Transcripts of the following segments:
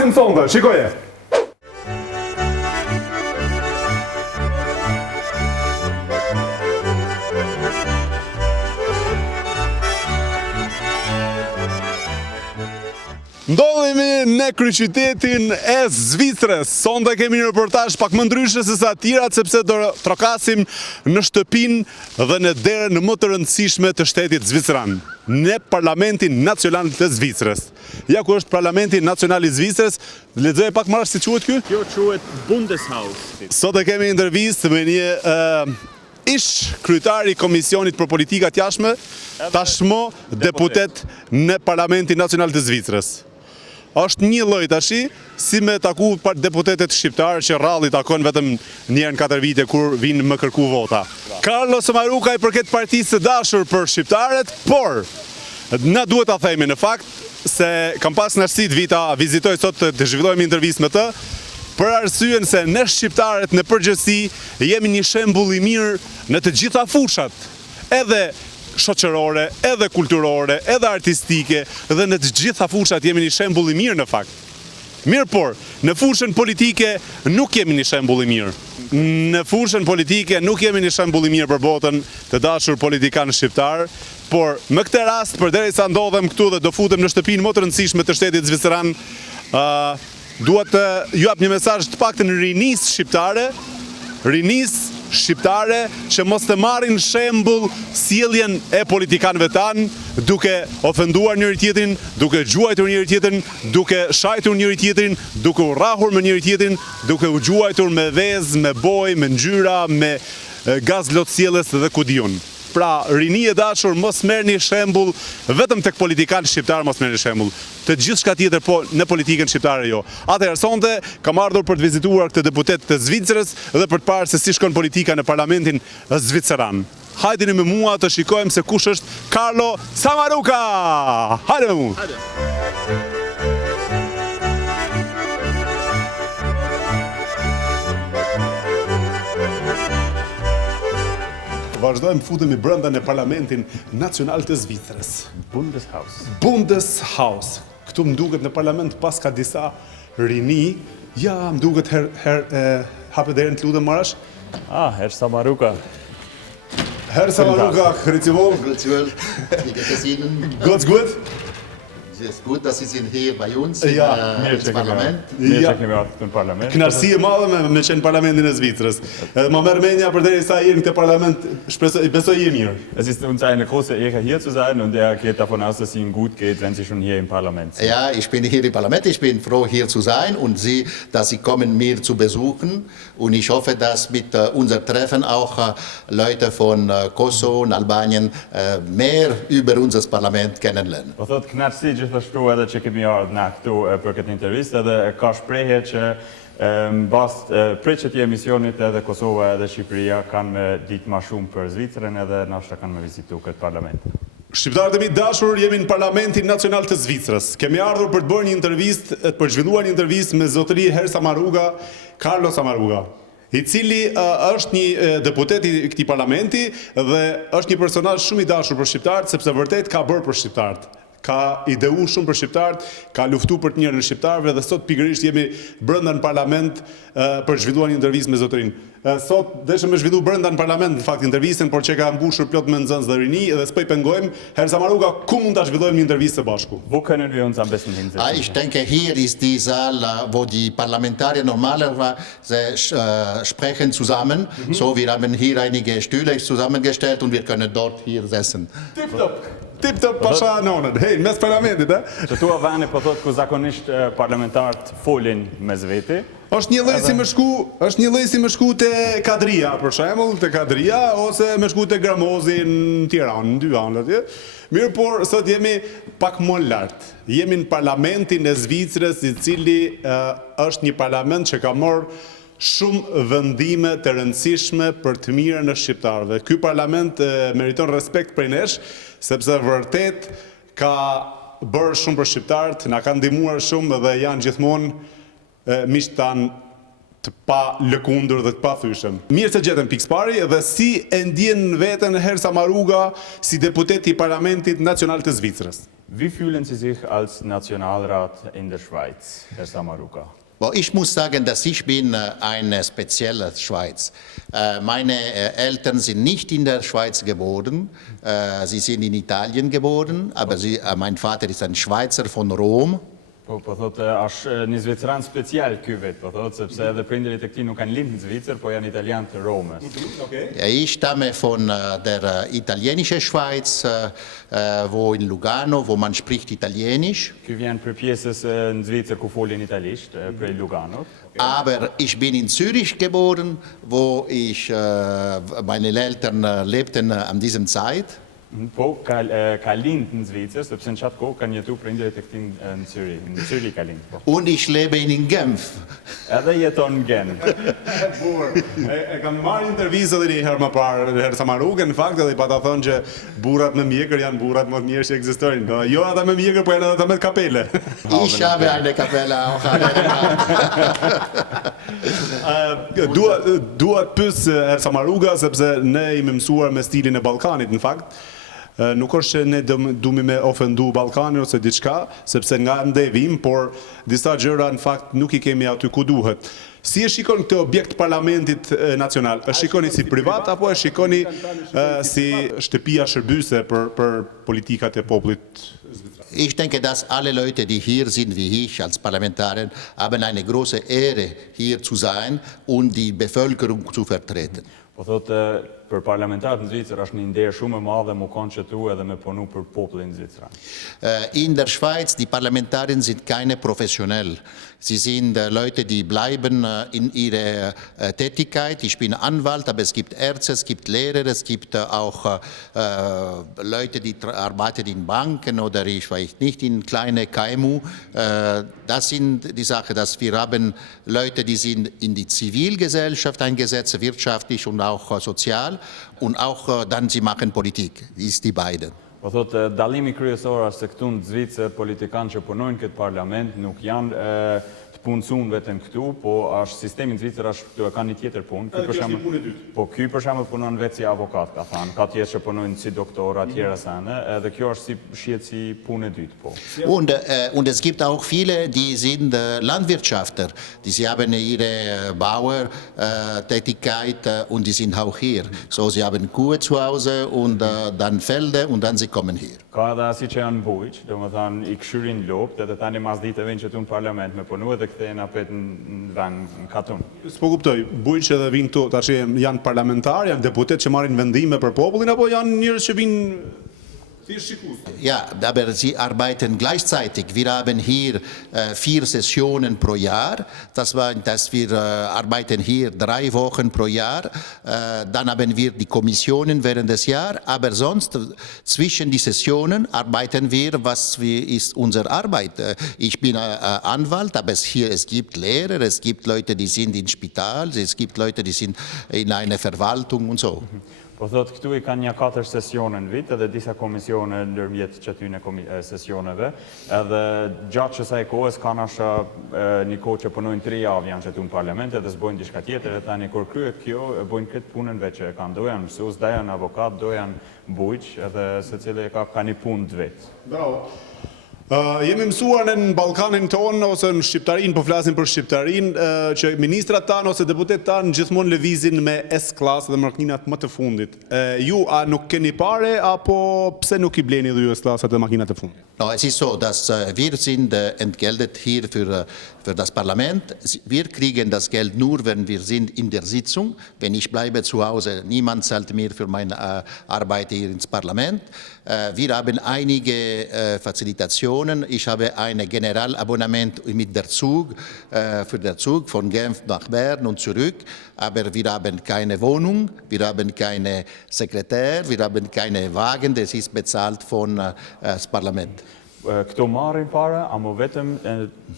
flasim sonde, shikoje. Ndodhemi në kryeqytetin e Zvicrës. Sonde kemi një reportazh pak më ndryshe se sa tjerat, sepse do trokasim në shtëpinë dhe në derën më të rëndësishme të shtetit zvicran, në Parlamentin Nacional të Zvicrës. Ja ku është Parlamenti Nacional i Zvicrës, lexoj pak më si quhet ky? Kjo quhet Bundeshaus. Sot e kemi intervistë me një ish kryetari i Komisionit për Politikat Jashtme, tashmë deputet në Parlamentin Nacional të Zvicrës. Është një lloj tashi si me taku deputetet shqiptarë që rralli takon vetëm një herë në 4 vite kur vinë më kërku vota. Carlo Sommaruga i përket partisë së dashur për shqiptarët, por na duhet ta themi në fakt se kam pas kënaqësi të vita vizitoj sot të zhvillojmë intervistë me të, për arsyen se ne shqiptarët në përgjithësi jemi një shembull i mirë në të gjitha fushat, edhe shoqërore, edhe kulturore, edhe artistike, dhe në të gjitha fushat jemi një shembull i mirë në fakt. Mirë por, në fushën politike nuk jemi një shembull i mirë. Në fushën politike nuk jemi një shembull i mirë për botën të dashur politikan shqiptar, por më këtë rast, përderisa ndodhem këtu dhe do futem në shtëpinë më të rëndësishme të shtetit zvicran, duhet të ju jap një mesazh të paktën rinisë shqiptare që mos të marrin shembull sjelljen e politikanëve tanë, duke ofenduar njëri tjetrin, duke gjuajtur njëri tjetrin, duke shajtur njëri tjetrin, duke u rrahur me njëri tjetrin, duke u gjuajtur me vezë, me bojë, me ngjyra, me gaz lotësjellës dhe ku diun. Pra, rini e dashur, mos merrni shembull vetëm tek politikanë shqiptar, mos merrni shembull. Të gjithçka tjetër po në politikën shqiptare jo. Atëherë sonte kam ardhur për të vizituar këtë deputet të Zvicrës dhe për të parë se si shkon politika në Parlamentin zvicran. Hajdeni me mua të shikojmë se kush është Carlo Sommaruga. Hajde me mua. Vazhdojmë futemi brenda në Parlamentin Nacional të Zvicrës. Bundeshaus. Këtu më duket në parlament pas ka disa rini. Ja, më duket hape derën të lutem marrësh. Herr Sommaruga. Herr Sommaruga, grüezi wohl. Grüezi wohl. Wie geht es Ihnen? Geht's gut? Es ist gut, dass Sie sind hier bei uns ins Parlament. Kënaqësi e madhe me qenë Parlamentin e Zvicrës. Më merr mendja përderisa jeni në këtë parlament, besoj je mirë. Es ist uns eine große Ehre, hier zu sein, und er geht davon aus, dass es Ihnen gut geht, wenn Sie schon hier im Parlament sind. Ja, ich bin hier im Parlament. Ich bin froh, hier zu sein und Sie, dass Sie kommen, mir zu besuchen. Und ich hoffe, dass mit unserem Treffen auch Leute von Kosovo und Albanien mehr über unser Parlament kennenlernen. Gjithashtu edhe që kemi ardhur na këtu për këtë intervistë, edhe ka shprehje që mbas pritjet e emisionit edhe Kosova edhe Shqipëria kanë me ditë më shumë për Zvicrën edhe nashta kanë me vizitu këtë parlament. Shqiptarët e mi dashur, jemi në Parlamentin Nacional të Zvicrës. Kemi ardhur për të bërë një intervistë, për zhvilluar një intervistë me zotëri Herr Sommaruga, Carlo Sommaruga, i cili është një deputet i këtij parlamenti dhe është një personazh shumë i dashur për shqiptarët, sepse vërtet ka bërë për shqiptarët. Ka ideu shumë për shqiptarët, ka luftu për të njërën shqiptarëve dhe sot pikërisht jemi brenda në parlament për zhvilluar një intervistë me zotërin. Sot deshëm me zhvillu brenda në parlament në fakt intervistën, por që ka mbushur plot me nxënës dhe rini dhe s'po i pengojmë. Herr Sommaruga, ku mund ta zhvillojmë një intervistë së bashku? Wo können wir uns am besten hinsetzen? Ich denke, hier ist die Saal, wo die Parlamentarier normalerweise sprechen zusammen. So, wir haben hier einige Stühle zusammengestellt und wir können dort hier sitzen. Tip-top pasha nonën, hej, mes parlamentit, Që tua vani po thot ku zakonisht parlamentarët folin mes veti. Është një lloj si më shku te Kadria, për shembull, te Kadria ose më shku te Gramozi në Tiranë, në dy anë atje. Mirë, por sot jemi pak më lart. Jemi në Parlamentin e Zvicrës, i cili është një parlament që ka marrë shumë vendime të rëndësishme për të mirën e shqiptarëve. Ky parlament meriton respekt prej nesh, sepse vërtet ka bërë shumë për shqiptarët, na kanë ndihmuar shumë dhe janë gjithmonë miq tanë të pa lëkundur dhe të pa thyshëm. Mirë se gjetëm pikë pari dhe si e ndjen veten Herr Sommaruga si deputet i Parlamentit Nacional të Zvicrës. Wie fühlen Sie sich als Nationalrat in der Schweiz, Herr Sommaruga? Ich muss sagen, dass ich bin eine spezielle Schweiz. Meine Eltern sind nicht in der Schweiz geboren, sie sind in Italien geboren, aber mein Vater ist ein Schweizer von Rom. Po thotë është një zviceran special ky vet, po thotë sepse edhe prindërit e këtij nuk kanë lind në Zvicër, po janë italian të Romës. Ich stamme von der italienischen Schweiz, wo in Lugano, wo man spricht Italienisch. Ky vjen për pjesës në Zvicër ku folin italisht, prej Luganot. Aber ich bin in Zürich geboren, wo meine Eltern lebten an diesem Zeit. Po, ka lind në Zvicër, sepse në qatë kohë kanë jetu prindërit e këtij në Zürich. Në Zürich ka lind. Und ich lebe in Genf. Edhe jeton në Genf. E kam marrë intervizë edhe një herë më parë, herë Sommaruga, në fakt edhe i pata thënë që burrat me mjekër janë burrat më të mirë që ekzistojnë. Jo ata me mjekër, po janë ata me kapele. Ich habe eine Kapelle auch. Dua të pyes herë Sommaruga sepse ne jemi mësuar me stilin e Ballkanit në fakt. Nuk është që ne duhemi me ofendu Ballkanin ose diçka, sepse nga ndevim, por disa gjëra në fakt nuk i kemi aty ku duhet. Si e shikoni këtë objekt parlamentit nacional? E shikoni si privat apo e shikoni si shtëpia shërbyese për politikat e popullit? Ich denke, dass alle Leute, die hier sind, wie ich als Parlamentarier, haben eine große Ehre, hier zu sein und die Bevölkerung zu vertreten. Po thotë, për parlamentarët në Zvicër është një nder shumë e madhe mu konqetu edhe me punu për popullin Zvicran. In der Schweiz, die Parlamentarier sind keine professionell. Sie sind Leute, die bleiben in ihrer Tätigkeit. Ich bin Anwalt, aber es gibt Ärzte, es gibt Lehrer, es gibt auch Leute, die arbeiten in Banken oder ich weiß nicht, in kleine KMU. Das sind die Sachen, dass wir haben Leute, die sind in die Zivilgesellschaft eingesetzt, wirtschaftlich und auch sozial. Und auch dann sie machen Politik, ist die beiden. Po thotë, dallimi kryesor është se këtu në Zvicër politikanë që punojnë këtë parlament nuk janë të punësuar vetëm këtu, po është sistemi në Zvicër është këtu e kanë një tjetër punë. Ky për shembull punon vetë si avokat, ka thënë, ka tjerë që punojnë si doktor, tjerë asane, edhe kjo është shihet si punë e dytë, po. Und es gibt auch viele, die sind Landwirtschaftler, sie haben ihre Bauertätigkeit und die sind auch hier. So, sie haben Kühe zu Hause und dann Felder und dann sie kommen hier. Ka edhe asi që janë bujq, domethënë i këshyrin lopët, edhe tani mas ditë vinë që tu në parlament me punu edhe kthehen apet në vend në katun. S'po kuptoj, bujq edhe vinë këtu, tash janë parlamentar, janë deputet që marrin vendime për popullin apo janë njerëz që vinë Ja, aber sie arbeiten gleichzeitig. Wir haben hier 4 Sessionen pro Jahr. Das wir arbeiten hier 3 Wochen pro Jahr. Dann haben wir die Kommissionen während des Jahres. Aber sonst zwischen die Sessionen arbeiten wir, ist unsere Arbeit. Ich bin Anwalt, aber es gibt Lehrer, es gibt Leute, die sind im Spital, es gibt Leute, die sind in einer Verwaltung und so. Po thotë këtu i kanë një 4 sesione në vit edhe disa komisione ndërmjet çatyne sesioneve, edhe gjatë kësaj kohës kanë një kohë që punojnë 3 javë janë këtu në parlament edhe s'bojnë diçka tjetër, e tani kur kryhet kjo e bojnë këtë punën veç e kanë, do janë mësues, do janë avokat, do janë bujq, edhe secili ka një punë të vet. Bravo. Jemi mësuar në Ballkanin tonë ose në Shqiptarinë, po flasim për Shqiptarinë, që ministrat tanë ose deputet tanë gjithmonë lëvizin me S-klasë dhe makinat më të fundit. Ju a nuk keni pare apo pse nuk I bleni dhe ju S-klasat dhe makinat të fundit? No, es ist so, dass wir sind entgeltet hier für das Parlament. Wir kriegen das Geld nur, wenn wir sind in der Sitzung. Wenn ich bleibe zu Hause, niemand zahlt mir für meine Arbeit hier ins Parlament. Wir haben einige Facilitationen. Ich habe ein Generalabonnement mit der Zug, für den Zug von Genf nach Bern und zurück. Aber wir haben keine Wohnung, wir haben keine Sekretär, wir haben keine Wagen. Das ist bezahlt von das Parlament. Këto marrin para, amo vetëm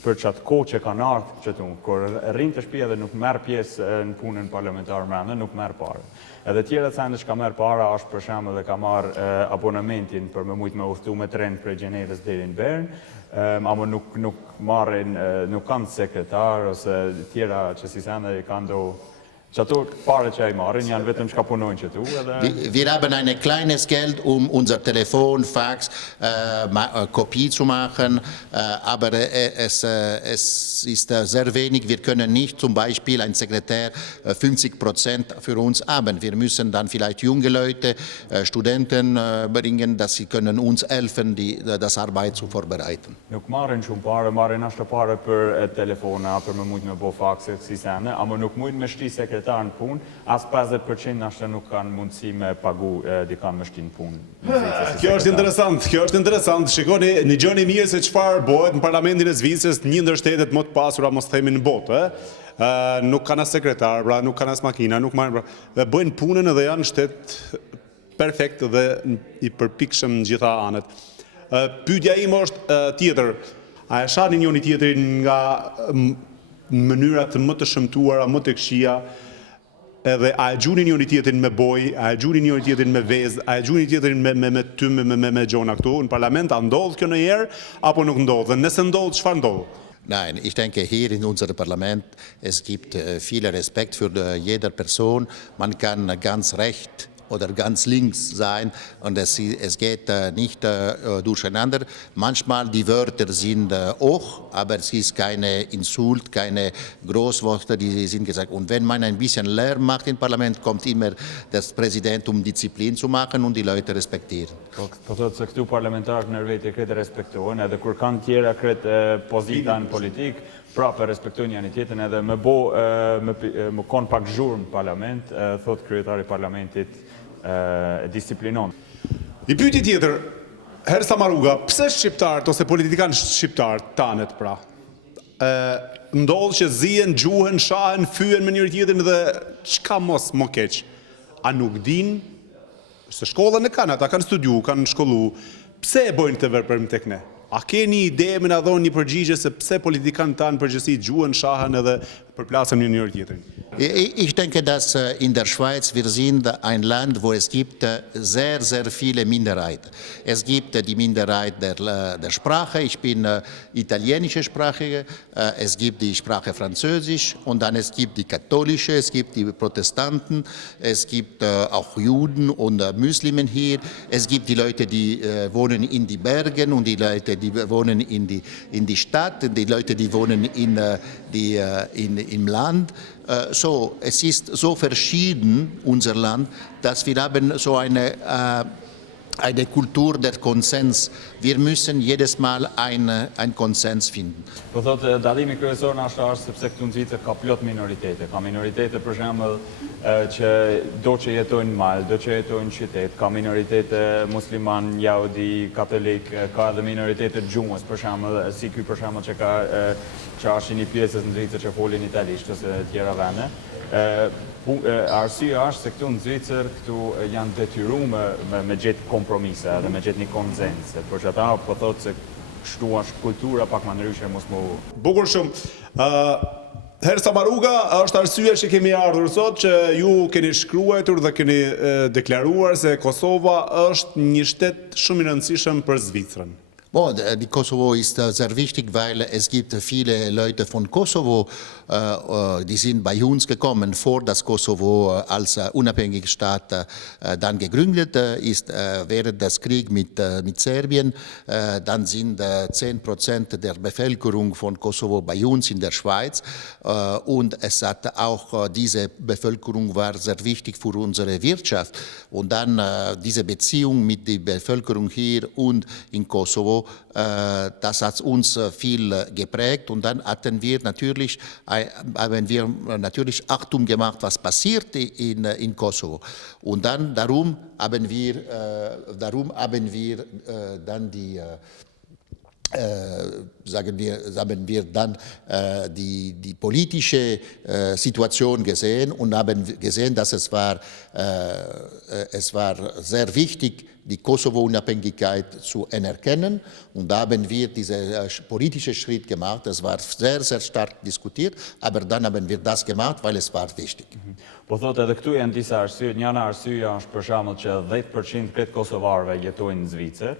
për qatë kohë që kanë ardhur këtu, kur rrin të shtëpi edhe nuk merr pjesë në punën parlamentare brenda, nuk merr parë. Edhe tjerë thënë që ka merr para është për shembull dhe ka marr abonamentin për me mujt me udhëtu me tren prej Gjenevës deri në Bern, amo nuk marrin, nuk kanë sekretar ose tjera që si thënë kanë do Qato pare që ai marrin janë vetëm çka punojnë që tu edhe Wir haben ein kleines Geld, um unser Telefon, Fax, Kopie zu machen, aber es ist sehr wenig. Wir können nicht zum Beispiel ein Sekretär 50% für uns haben. Wir müssen dann vielleicht junge Leute, Studenten bringen, dass sie können uns helfen, das Arbeit zu vorbereiten. nuk marrin shumë parë, marrin ashtë parë për telefona, për më mujtë me bo fakse, si sene, ama nuk mujtë me shti sekretar në punë, as 50% ashtë nuk kanë mundësi me pagu dika me shti në punë. Kjo është interesant. Shikoni, një gjë mirë se çfarë bëhet në parlamentin e Zvicrës, një ndër shtetet më të pasura, mos themi në botë, nuk kanë as sekretar, pra nuk kanë as makina, nuk marrin, dhe bëjnë punën edhe janë shtet perfekt dhe i përpikshëm në gjitha anët. Pyetja ime është tjetër, a e shani njëri tjetrin nga mënyrat më të shëmtuara, më të këqija, edhe a e gjuni njëri tjetrin me boj, a e gjuni njëri tjetrin me vezë, a e gjuni tjetrin me tymë, me gjona këtu, në parlament, a ndodh kjo ndonjëherë, apo nuk ndodh, dhe nëse ndodh, çfarë ndodh? Nein, ich denke, hier in unserem Parlament, es gibt viel Respekt für jede Person. Man kann ganz recht oder ganz links sein und es geht nicht durcheinander. Manchmal die Wörter sind hoch, aber es ist keine Insult, keine Großworte, die sind gesagt. Und wenn man ein bisschen Lärm macht im Parlament, kommt immer der Präsident, um Disziplin zu machen und die Leute respektieren. Po thotë se këtu parlamentarët në vetë kretë respektohen, edhe kur kanë tjera kretë pozita në politik, prapë respektojnë janë tjetën edhe më konë pak zhurmë në parlament, thotë kryetari parlamentit disiplinon. I pyeti tjetër, Herr Sommaruga, pse shqiptarët ose politikanë shqiptarët tanet pra? Ndodh që zihen, gjuhen, shahen, fyen me njëri tjetrin dhe çka mos më keq? A nuk din se shkollën e kanë, ata kanë studiu, kanë shkollu, pse e bojnë të veprim tek ne? A keni ide me na dhoni një përgjigje se pse politikanë tanë përgjithësi gjuhen, shahen edhe përplasen në njëri tjetrin? Ich denke, dass in der Schweiz wir sind ein Land, wo es gibt sehr, sehr viele Minderheiten. Es gibt die Minderheit der Sprache, ich bin italienische Sprache, es gibt die Sprache Französisch und dann es gibt die katholische, es gibt die Protestanten, es gibt auch Juden und Muslimen hier, es gibt die Leute, die wohnen in die Bergen und die Leute, die wohnen in die Stadt, und die Leute, die wohnen im Land. So, es ist so verschieden, unser Land, dass wir haben so eine Kultur der Konsens. Wir müssen jedes Mal einen Konsens finden. Po thotë, dallimi kryesor në ashtë sepse këtu në Zvicër ka plot minoritete. Ka minoritete për shembull që do që jetojnë mal, do që jetojnë në qytet, ka minoritete musliman, jahudi, katolik, ka edhe minoritete gjuhës, për shembull, si ky për shembull që është një pjesës në Zvicër që folin italisht ose tjera vende. Arsyeja është se këtu në Zvicër këtu janë detyruar me gjetë kompromise dhe me gjetë një konsens. Por që ata po thotë se kështu është kultura pak më ndryshe mos më. Bukur shumë. Herr Sommaruga, është arsyeja që kemi ardhur sot që ju keni shkruar dhe keni deklaruar se Kosova është një shtet shumë i rëndësishëm për Zvicrën. Bon, die Kosovo ist sehr wichtig, weil es gibt viele Leute von Kosovo, die sind bei uns gekommen, vor das Kosovo als unabhängige Staat dann gegründet ist, während des Krieges mit Serbien. Dann sind 10% der Bevölkerung von Kosovo bei uns in der Schweiz. Und es hat auch, diese Bevölkerung war sehr wichtig für unsere Wirtschaft. Und dann diese Beziehung mit der Bevölkerung hier und in Kosovo, das hat uns viel geprägt und dann haben wir natürlich Achtung gemacht, was passiert in Kosovo. Und dann darum haben wir dann die politische Situation gesehen und haben gesehen, dass es war sehr wichtig, die Kosovo-Unabhängigkeit zu anerkennen. Und da haben wir diesen politischen Schritt gemacht. Das war sehr, sehr stark diskutiert, aber dann haben wir das gemacht, weil es war wichtig. Po thotë edhe këtu janë disa arsye, njëna arsyeja është për shembull që 10% kretë kosovarëve jetojnë në Zvicër,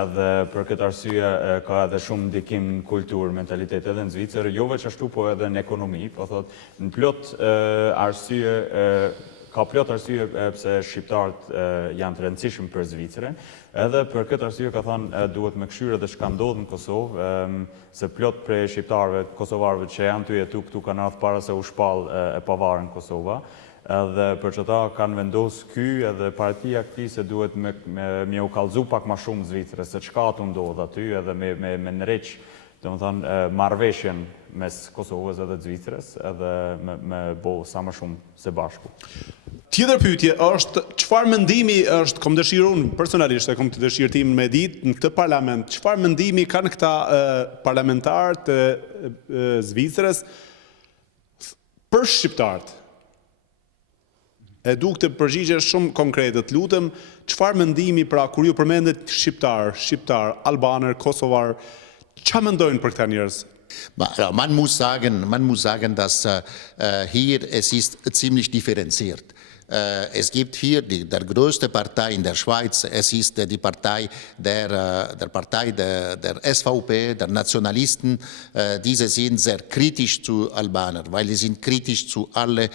edhe për këtë arsye ka edhe shumë ndikim kulturë, mentalitet edhe në Zvicër, jo veç ashtu po edhe në ekonomi, po thotë në plot arsye ka plot arsye pse shqiptarët janë të rëndësishëm për Zvicrën, edhe për këtë arsye ka thënë duhet me këshyrë edhe çka ndodh në Kosovë, se plot prej shqiptarëve, kosovarëve që janë këtu kanë ardhur para se u shpall e pavarën Kosova. Edhe për që ta kanë vendosë ky edhe partia këti se duhet me u kallëzu pak ma shumë Zvicrës, se çka të ndodhë aty edhe me nëreq, do më thënë, marrëveshjen mes Kosovës edhe Zvicrës edhe me bo sa më shumë se bashku. Tjetër pyetje është, çfarë mendimi është, kom dëshirë unë personalisht, kom të dëshirë tim me ditë në këtë parlament, çfarë mendimi kanë këta parlamentarët e Zvicrës për shqiptarët? E du këtë përgjigje shumë konkrete, të lutem, çfarë mendimi pra kur ju përmendet shqiptar, albaner, kosovar, çfarë mendojnë për këta njerëz? Man muss sagen, dass hier es ist ziemlich differenziert. Es gibt hier der größte Partei in der Schweiz, es ist die Partei der SVP, der Nationalisten. Diese sind sehr kritisch zu Albanern, weil sie sind kritisch zu allen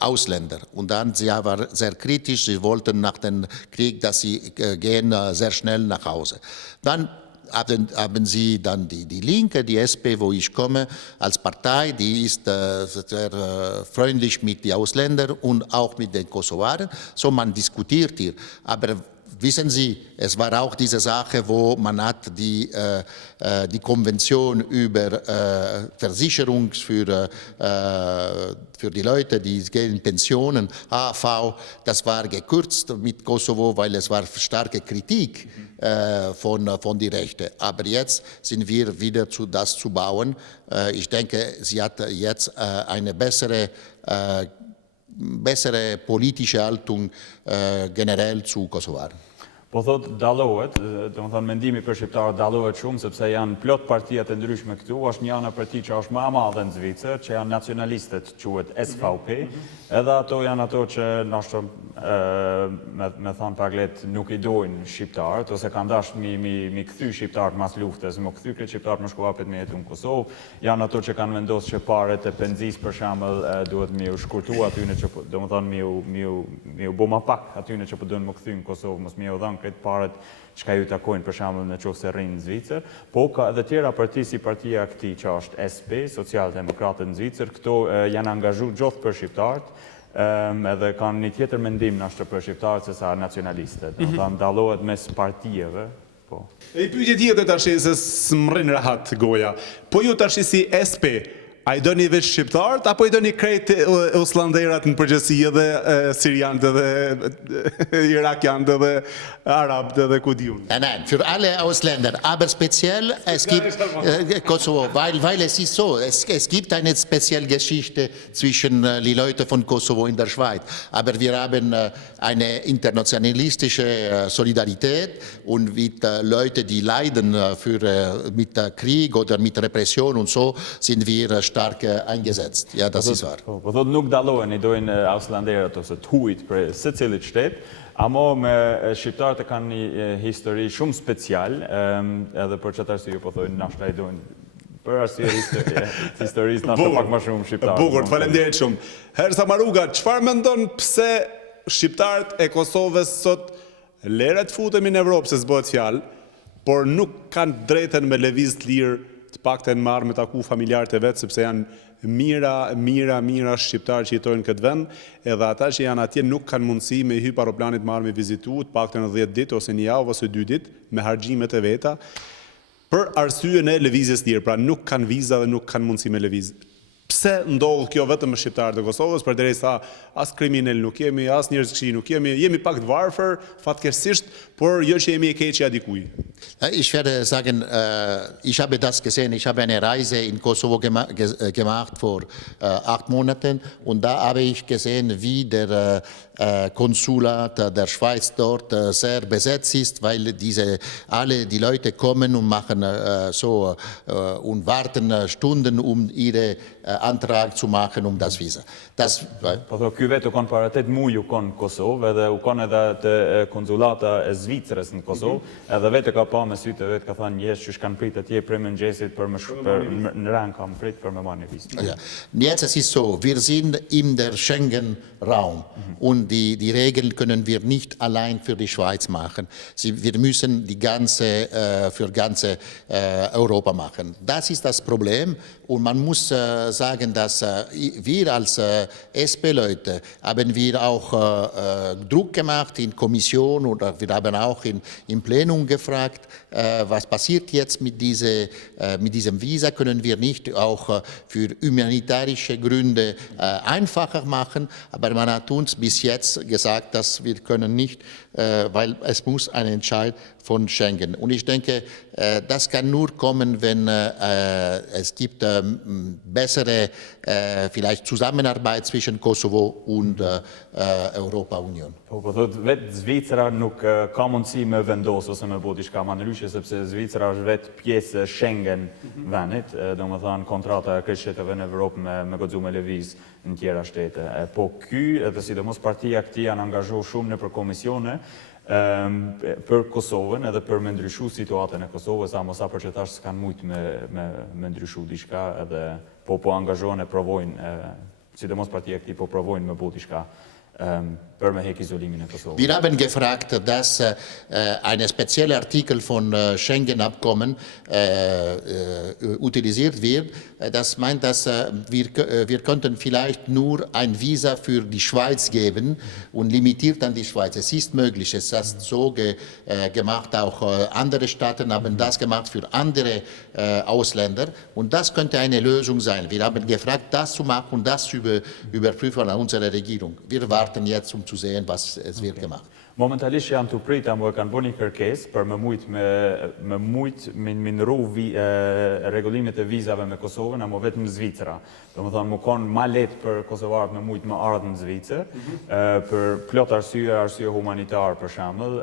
Ausländern. Und dann, sie waren sehr kritisch, sie wollten nach dem Krieg, dass sie gehen sehr schnell nach Hause. Dann haben Sie dann die Linke, die SP, wo ich komme, als Partei, die ist sehr freundlich mit den Ausländern und auch mit den Kosovaren. So, man diskutiert hier. Aber wissen Sie, es war auch diese Sache, wo man hat die Konvention über Versicherung für die Leute, die gehen in Pensionen, AV, das war gekürzt mit Kosovo, weil es war starke Kritik von den Rechten. Aber jetzt sind wir wieder das zu bauen. Ich denke, sie hat jetzt eine bessere politische Haltung generell zu Kosovaren. Po thot dallohet, do më thonë mendimi për shqiptarët dallohet shumë, sepse janë plot partijat e ndryshme këtu, është një anë parti që është më e madhe në Zvicër, që janë nacionalistët, quhet SVP, edhe ato janë ato që nashtë me thonë paglet nuk i dojnë shqiptarët, ose kanë dash mi kthy shqiptarët mas luftës, më kthy këtë shqiptarët më shkuapet me jetu në Kosovë, janë ato që kanë vendosë që paret e penzis për shembull duhet mi u shkurtu atyne që, do më thonë mi u bo ma pak atyne që po dojnë më kthy në Kosovë, mos mi u dhanë këtë paret që ka ju takojnë për shembull në qoftë se rrinë në Zvicër, po ka edhe tjera parti si partia këti që është SP, Socialdemokratët në Zvicër, këto janë angazhu gjoth për shqiptarët, edhe kanë një tjetër mendim nashtë për shqiptarët se sa nacionalistët, do të ndallohet mes partijeve. Po. E pyetje tjetër tash se s'mrrin rahat goja. Po ju tash si SP, a i do një veç shqiptarët, apo i do një krejt oslanderat në përgjësi edhe Syrianët edhe Irakianët edhe Arabët edhe Kudiun? Nein, für alle Ausländer, aber speziell es gibt Kosovo, weil es ist so, es gibt eine spezielle Geschichte zwischen die Leute von Kosovo in der Schweiz, aber wir haben eine internationalistische Solidarität und mit Leuten, die leiden mit Krieg oder mit Repression und so, sind wir stark eingesetzt. Ja, das ist wahr. Po thot nuk dallohen, i dojnë auslanderët ose të huajt për secilit shtet, amo me shqiptarët e kanë një histori shumë special, edhe për çfarë arsye po thonë nashta i dojnë për arsye historisë nashta pak më shumë shqiptarë. Bukur, faleminderit shumë. Herr Sommaruga, çfarë mendon pse shqiptarët e Kosovës sot leret futemi në Evropë se s'bëhet fjalë, por nuk kanë drejtën me lëviz të lirë të pakten marrë me taku familjarët e vetë, sepse janë mira shqiptarë që jetojnë këtë vend, edhe ata që janë atje nuk kanë mundësi me hyp aeroplanit marrë me vizitu, të pakten 10 ditë ose një javë ose 2 ditë, me hargjimet e veta, për arsye e lëvizjes lirë, pra nuk kanë viza dhe nuk kanë mundësi me lëviz. Pse ndodh kjo vetëm me shqiptarët e Kosovës, përderisa as kriminal nuk jemi, as njerëz këqij nuk jemi pak të varfër, fatkeqësisht, por jo që jemi e keqja dikuj. Ich werde sagen, ich habe das gesehen, ich habe eine Reise in Kosovo gemacht vor 8 Monaten und da habe ich gesehen, wie Konsulat der Schweiz dort sehr besetzt ist, weil die Leute kommen und machen und warten Stunden, um ihren Antrag zu machen, um das Visa. Po thotë ky vetë u kanë para 8 muaj u kanë në Kosovë edhe u kanë edhe te konsulata e Zvicrës në Kosovë, edhe vetë ka pa me sytë vetë ka thënë jesh që kanë pritë atje prej mëngjesit për në rang kam prit për me marrë vizë. Ja. Jetzt es ist so, wir sind in der Schengen-Raum und die Regeln können wir nicht allein für die Schweiz machen. Wir müssen für ganze Europa machen. Das ist das Problem und man muss sagen, dass wir als SP-Leute haben wir auch Druck gemacht in Kommission oder wir haben auch im Plenum gefragt, was passiert jetzt mit diesem Visa, können wir nicht auch für humanitarische Gründe einfacher machen, aber man hat uns bis jetzt gesagt, dass wir können nicht, weil es muss ein Entscheid von Schengen. Und ich denke, das kann nur kommen, wenn es gibt bessere vielleicht Zusammenarbeit zwischen Kosovo und Europa-Union. Po thotë vetë Zvicra nuk ka mundësi me vendos ose me bo diçka më ndryshe sepse Zvicra është vetë pjesë e Schengen venit, domethënë kontrata e këtyre shteteve në Evropë me guxu me lëviz në tjera shtete. Po ky edhe sidomos partia këtij janë angazhuar shumë nëpër komisione për Kosovën edhe për me ndryshu situatën e Kosovës, sa mos për që tash s'kan mujt me ndryshu diçka edhe po angazhohen e provojnë, sidomos partia këtij po provojnë me bo diçka për me hek isolimin e Kosovës. Wir haben gefragt, dass ein spezieller Artikel von Schengen-Abkommen utilisiert wird. Das meint, dass wir könnten vielleicht nur ein Visa für die Schweiz geben und limitiert an die Schweiz. Es ist möglich, es ist so gemacht, auch andere Staaten haben das gemacht für andere Ausländer und das könnte eine Lösung sein. Wir haben gefragt, das zu machen und das zu überprüfen an unsere Regierung. Wir warten jetzt, um zu sehen, was es wird gemacht. Momentalisht janë të prita më kanë bënë një kërkesë për me minëru rregullimet e vizave me Kosovën, ama vetëm në Zvicra. Domethënë më kanë më lehtë për kosovarët me me ardhur në Zvicër, për plot arsye humanitar për shembull,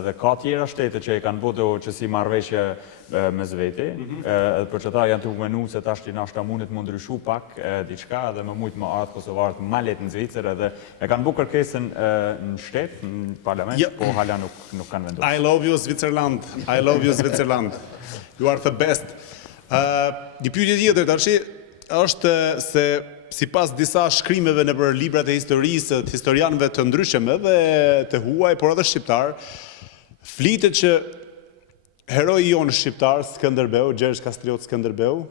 edhe ka tjera shtete që e kanë bërë që si marrëveshje me zveti, për që ta janë të menu se tash që nashta mundet më ndryshu pak diçka edhe me më ardhë kosovarët më lehtë në Zvicër edhe e kanë bërë kërkesën në shtet, në parlament, po hala nuk kanë vendosur. I love you Switzerland. I love you Switzerland. You are the best. Një pyetje tjetër tash është se sipas disa shkrimeve nëpër librat e historisë, të historianëve të ndryshëm edhe të huaj, por edhe shqiptar, flitet që heroi jonë shqiptar, Skënderbeu, Gjergj Kastriot Skënderbeu,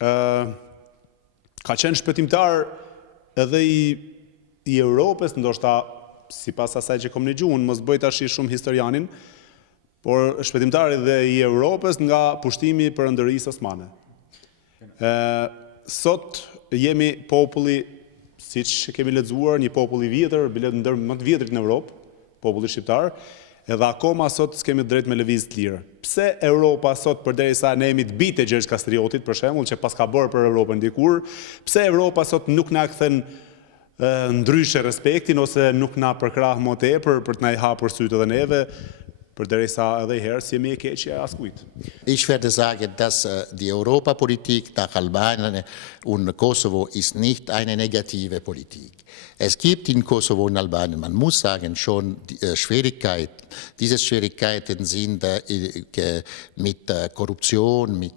ka qenë shpëtimtar edhe i Europës, ndoshta sipas asaj që kom lexuar, mos bëj tash shumë historianin, por shpëtimtar edhe i Europës nga pushtimi perëndërisë osmane. Sot jemi populli, siç kemi lexuar, një popull i vjetër, ndër më të vjetrit në Europë, populli shqiptar, edhe akoma sot s'kemi drejt me lëvizje të lirë. Pse Europa sot, përderisa ne jemi të bitë e Gjergj Kastriotit, për shembull, që pas ka bërë për Europën dikur, pse Europa sot nuk na kthen ndryshe respektin ose nuk na përkrah më tepër për të na i hapur sytë edhe neve, përderisa edhe herë si jemi e keqja askujt. Ich werde sagen, dass die Europapolitik nach Albanien und Kosovo ist nicht eine negative Politik. Es gibt in Kosovo und Albanien, man muss sagen, schon Schwierigkeiten. Diese Schwierigkeiten sind mit Korruption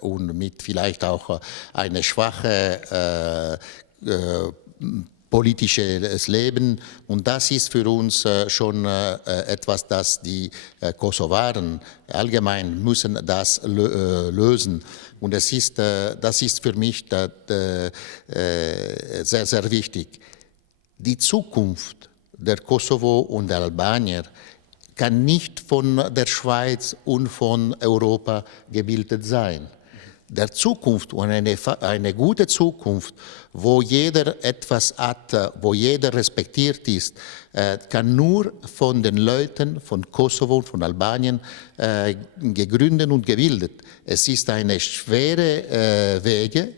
und mit vielleicht auch eine schwache politisches Leben und das ist für uns schon etwas, das die Kosovaren allgemein müssen das lösen und das ist für mich sehr, sehr wichtig. Die Zukunft der Kosovo und der Albanier kann nicht von der Schweiz und von Europa gebildet sein. Der Zukunft und eine gute Zukunft, wo jeder etwas hat, wo jeder respektiert ist, kann nur von den Leuten von Kosovo und von Albanien gegründet und gebildet. Es ist eine schwere Wege,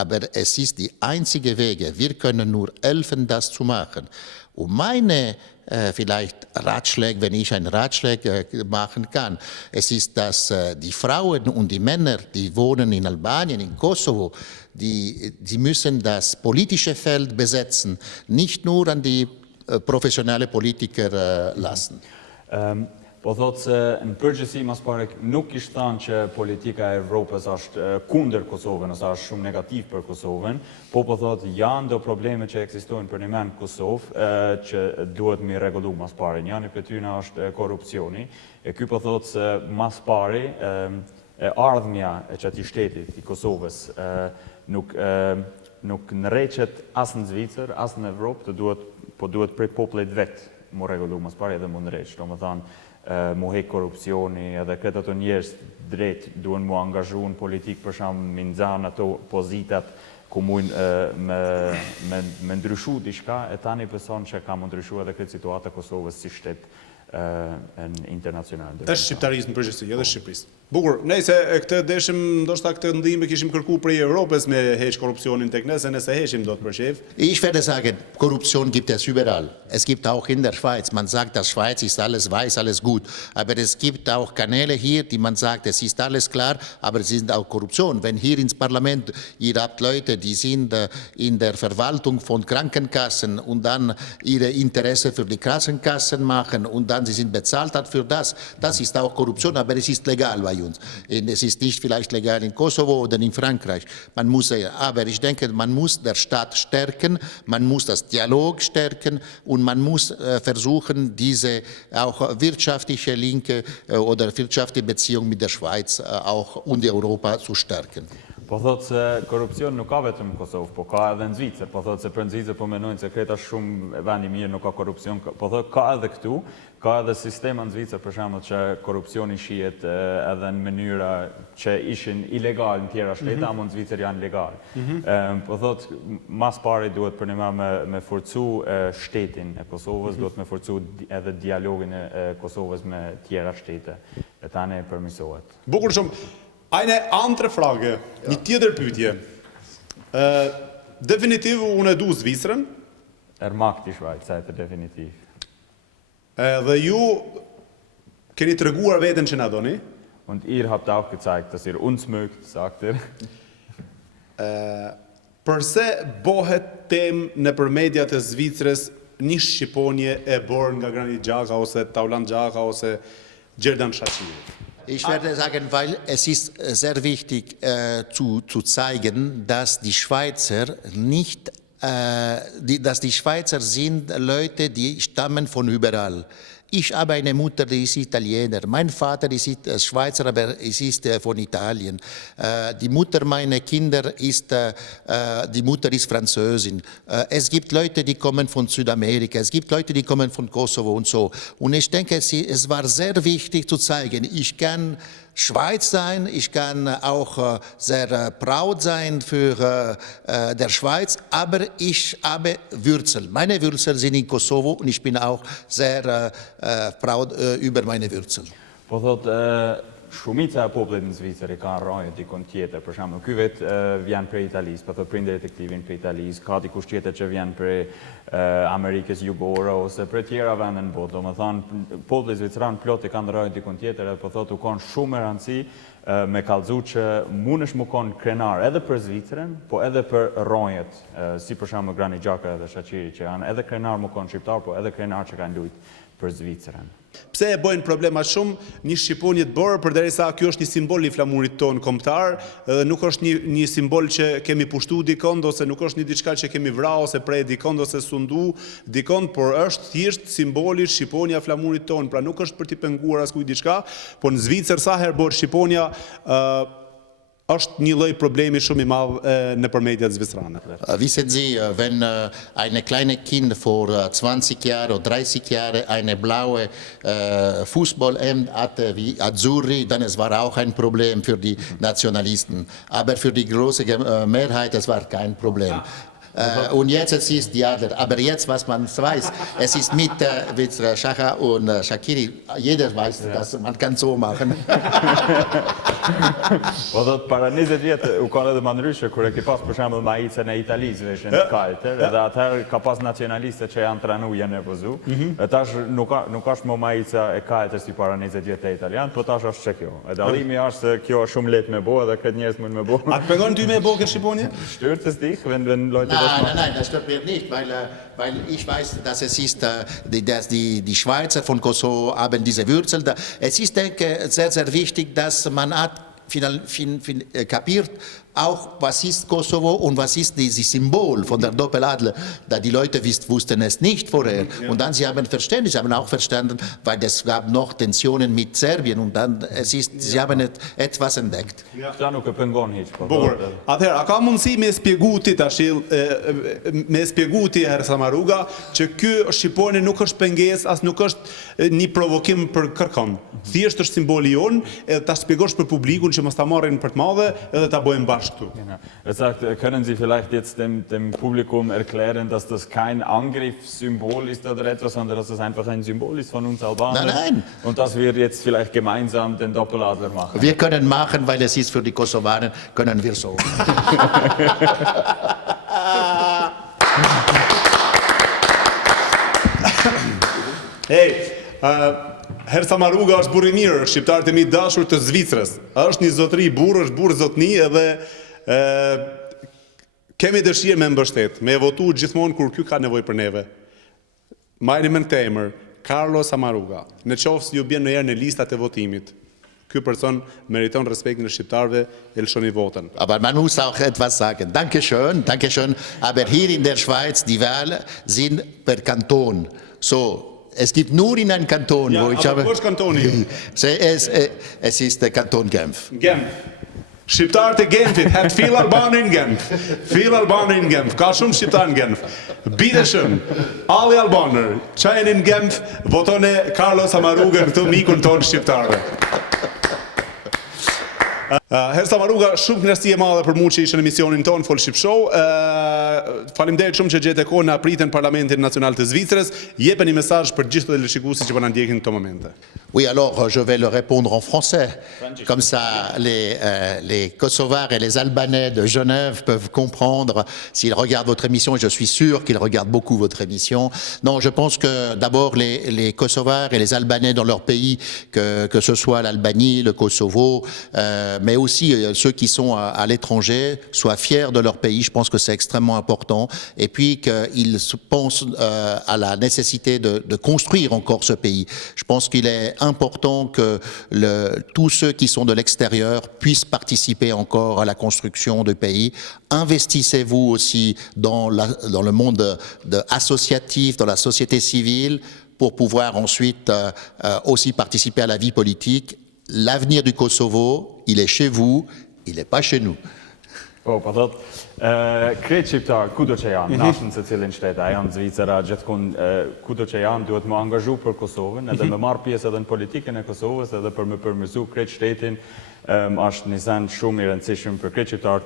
aber es ist die einzige Wege. Wir können nur helfen, das zu machen. Und meine vielleicht Ratschläge, wenn ich einen Ratschlag machen kann, es ist, dass die Frauen und die Männer, die wohnen in Albanien, in Kosovo, die müssen das politische Feld besetzen, nicht nur an die professionele Politiker lassen. Po thotë se në përgjithësi mas pare nuk ishtë thanë që politika e Evropës është kundër Kosovën, ose është shumë negativ për Kosovën, po thotë janë do probleme që eksistojnë për një men Kosovë që duhet mi regullu mas pare. Njani për tyna është korupcioni, e ky po thotë se mas pare ardhmja e që ati shtetit i Kosovës nuk nëreqet asë në Zvicër, asë në Evropë, po duhet prej popullit vetë mu regullu mas pare edhe mu nëreqë. Do më thanë, mu hek korupcioni edhe këtë ato njerës drejt duen mu angazhu në politikë për shumë minzan ato pozitat ku mujnë me ndryshu diçka e tani pëson që ka më ndryshu edhe këtë situata Kosovës si shtetë në internacional. Është shqiptarisë në përgjithësi, edhe Shqipërisë. Bukur, nejse këtë deshim, ndoshta këtë ndihmë kishim kërku prej Europës me heq korruptionen tek ne, se nëse heqim do të për shef. Ich werde sagen, Korruption gibt es überall. Es gibt auch in der Schweiz. Man sagt, dass Schweiz ist alles weiß, alles gut. Aber es gibt auch Kanäle hier, die man sagt, es ist alles klar, aber es sind auch Korruption. Wenn hier ins Parlament, ihr habt Leute, die sind in der Verwaltung von Krankenkassen und dann ihre Interesse für die Krankenkassen machen und dann sie sind bezahlt hat für das. Das ist auch Korruption, aber es ist legal bei uns. Es ist nicht vielleicht legal in Kosovo oder in Frankreich. Aber ich denke, man muss der Staat stärken, man muss das Dialog stärken und man muss versuchen, diese auch wirtschaftliche Linke oder wirtschaftliche Beziehung mit der Schweiz auch und Europa zu stärken. Po thotë se korupcion nuk ka vetëm në Kosovë, po ka edhe në Zvicër. Po thotë se për në Zvicër po menojnë se kreta shumë vendi mirë nuk ka korupcion. Po thotë ka edhe këtu, ka edhe sistema në Zvicër për shembull që korupcioni shihet edhe në mënyra që ishin ilegal në tjera shtete, ama në Zvicër janë legal. Po thotë mas pari duhet për një me forcu shtetin e Kosovës, duhet me forcu edhe dialogin e Kosovës me tjera shtete. E tani përmisohet. Bukur shumë. Eine andere Frage, një tjetër pyetje. Definitiv unë e du Zvicrën. Mag die Schweiz, zei definitiv. Dhe ju keni të reguar veten që na doni. Und ihr habt auch gezeigt, dass ihr uns mögt, sagt er. Përse bohet tem në për mediat e Zvicrës një shqiponje e borë nga Granit Xhaka ose Taulant Xhaka ose Gjerdan Shaqiri? Ich werde sagen, weil es ist sehr wichtig zu zeigen, dass die Schweizer nicht, dass die Schweizer sind Leute, die stammen von überall. Ich habe eine Mutter, die ist Italiener. Mein Vater ist Schweizer, aber es ist von Italien. Die Mutter meiner Kinder ist, die Mutter ist Französin. Es gibt Leute, die kommen von Südamerika. Es gibt Leute, die kommen von Kosovo und so. Und ich denke, es war sehr wichtig zu zeigen, ich kann Schweiz sein, ich kann auch sehr proud sein für der Schweiz, aber ich habe Wurzeln. Meine Wurzeln sind in Kosovo und ich bin auch sehr proud über meine Wurzeln. Po thot, shumica e popullit në Zvicër i kanë rrojë dikon tjetër, për shembull, ky vet vjen prej Italisë, po thot prindërit e këtij vijnë prej Italisë, ka dikush tjetër që vjen prej Amerikës Jugore ose prej tjera vende në botë. Domethënë, populli zvicran plot i kanë rrojë dikon tjetër, edhe po thot u kanë shumë rëndësi me kallëzu që mundesh mu kon krenar edhe për Zvicrën, po edhe për rronjet, si për shembull Granit Xhaka dhe Shaqiri që janë edhe krenar mu kon shqiptar, po edhe krenar që kanë lujt për Zvicrën. Pse e bëjnë problema shumë një shqiponje të bërë, përderisa kjo është një simbol i flamurit tonë kombëtar, nuk është një simbol që kemi pushtu dikond, ose nuk është një diçka që kemi vra ose prej dikond, ose sundu dikond, por është thjesht simboli shqiponja flamurit tonë, pra nuk është për t'i penguar askuj diçka, por në Zvicër sa herë bërë shqiponja, është një lloj problemi shumë i madh në për mediat zvicrane. Wissen Sie, wenn eine kleine Kind vor 20 Jahren oder 30 Jahren eine blaue Fußballhemd hatte wie Azzurri, dann es war auch ein Problem für die Nationalisten. Aber für die große Mehrheit, es war kein Problem. Und jetzt es ist die Adler. Aber jetzt, was man weiß, es ist mit Xhaka und Shaqiri, jeder weiß, dass man kann so machen. Po thot para 20 vjet u ka edhe më ndryshe kur e ke pas për shembull maicën e Italisëve ishin të kaltër, edhe atëherë ka pas nacionaliste që janë tranu janë nervozu. Tash nuk është më maica e kaltër si para 20 vjet e italian, po tash është kjo. E dallimi është se kjo është shumë lehtë me bë edhe këtë njerëz mund me bë. A të pengon ty me bë këtë Shqiponie? Stört es dich, wenn Leute das machen? Nein, das stört mich nicht, weil ich weiß, dass es ist, dass die Schweizer von Kosovo haben diese Wurzel. Es ist, denke ich, sehr, sehr wichtig, dass man hat kapiert, auch was ist Kosovo und was ist dieses Symbol von der Doppeladler, da die Leute wussten es nicht vorher. Und dann sie haben auch verstanden, weil es gab noch Tensionen mit Serbien und dann sie haben etwas entdeckt. Kta nuk e pengon hiç, po. Bukur. Atëherë, a ka mundësi me spjegu ti herë Sommaruga, që ky Shqiponi nuk është pengesë, as nuk është një provokim për kërkon. Thjesht është simboli jon, edhe ta shpjegosh për publikun që mos ta marrin për të madhe edhe ta bëjmë bashkë këtu. Er sagt, können Sie vielleicht jetzt dem Publikum erklären, dass das kein Angriffssymbol ist oder etwas, sondern dass das einfach ein Symbol ist von uns Albanern? Nein. Und dass wir jetzt vielleicht gemeinsam den Doppeladler machen? Wir können machen, weil es ist für die Kosovaren, können wir so. Hey, herë Sommaruga është burri mirë, shqiptarët e mi dashur të Zvicrës. Është një zotëri burrë, është burrë zotëni edhe kemi dëshirë me mbështet, me votu gjithmonë kur ky ka nevojë për neve. Majni me këtë emër, Carlo Sommaruga. Në qoftë se ju bjen ndonjëherë në listat e votimit, ky person meriton respektin e shqiptarëve e lëshoni votën. Aber man muss auch etwas sagen. Dankeschön, Dankeschön. Aber hier in der Schweiz, die Wahlen sind per Kanton. So, es gibt nur in einem Kanton, Ja, wo ich aber habe... wo ist Kanton hier? Es ist der Kanton Genf. Genf. Shqiptarët e Genfit, het viel Albanë in Genf. Viel Albanë in Genf. Ka shumë shqiptarë në Genf. Bideshëm, alle Albaner, qajnë in Genf, votone Carlo Sommaruga këtu mikun tonë shqiptarëve. Herë Sommaruga, shumë kënaqësi e madhe për mua që ishte në emisionin tonë Fol Shqip Show. Faleminderit shumë që gjete kohë në apritën Parlamentin Nacional të Zvicrës. Jepeni mesazh për gjithë televizionistët që po na ndjekin në këto momente. Oui, alors je vais le répondre en français. Comme ça, les Kosovars et les Albanais de Genève peuvent comprendre s'ils regardent votre émission, et je suis sûr qu'ils regardent beaucoup votre émission. Non, je pense que d'abord les Kosovars et les Albanais dans leur pays, que ce soit l'Albanie, le Kosovo, mais aussi ceux qui sont à l'étranger, soient fiers de leur pays. Je pense que c'est extrêmement important. Et puis qu'ils pensent à la nécessité de construire encore ce pays. Je pense qu'il est important que tous ceux qui sont de l'extérieur puissent participer encore à la construction du pays. Investissez-vous aussi dans le monde associatif, dans la société civile, pour pouvoir ensuite aussi participer à la vie politique. L'avenir du Kosovo, il est chez vous, il n'est pas chez nous. Po thot, krejt shqiptar, kudo që janë, nashën se cilin shtetë, a janë Zvicera, gjithkund, kudo që janë, duhet më angazhu për Kosovën, edhe më marrë pjesë edhe në politikën e Kosovës, edhe për më përmirësu krejt shtetin, është një sen shumë i rëndësishëm për krejt shqiptarët,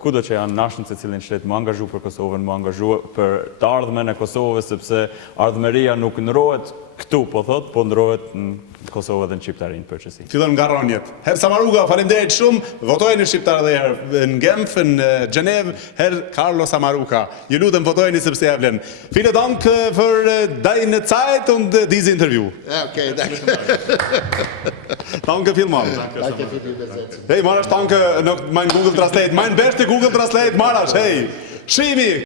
kudo që janë nashën se cilin shtetë, më angazhu për Kosovën, më angazhu për të ardhmen e Kosovës, sepse ardhmeria nuk ndrohet këtu, po thot, po ndrohet në Kosovë dhe në Shqiptarinë përgjithësi. Fillon nga rronjet. Herë Sommaruga, faleminderit shumë. Votojeni shqiptarë dhe herë në Genf, në Gjenevë, herë Carlo Sommaruga. Ju lutem votojeni sepse ja vlen. Vielen Dank für deine Zeit und dieses Interview. Ja, okay, danke. Danke vielmals. Danke für die Übersetzung. Hey, Marasch, danke noch mein Google Translate. Mein beste Google Translate, Marasch, hey. Shqimi!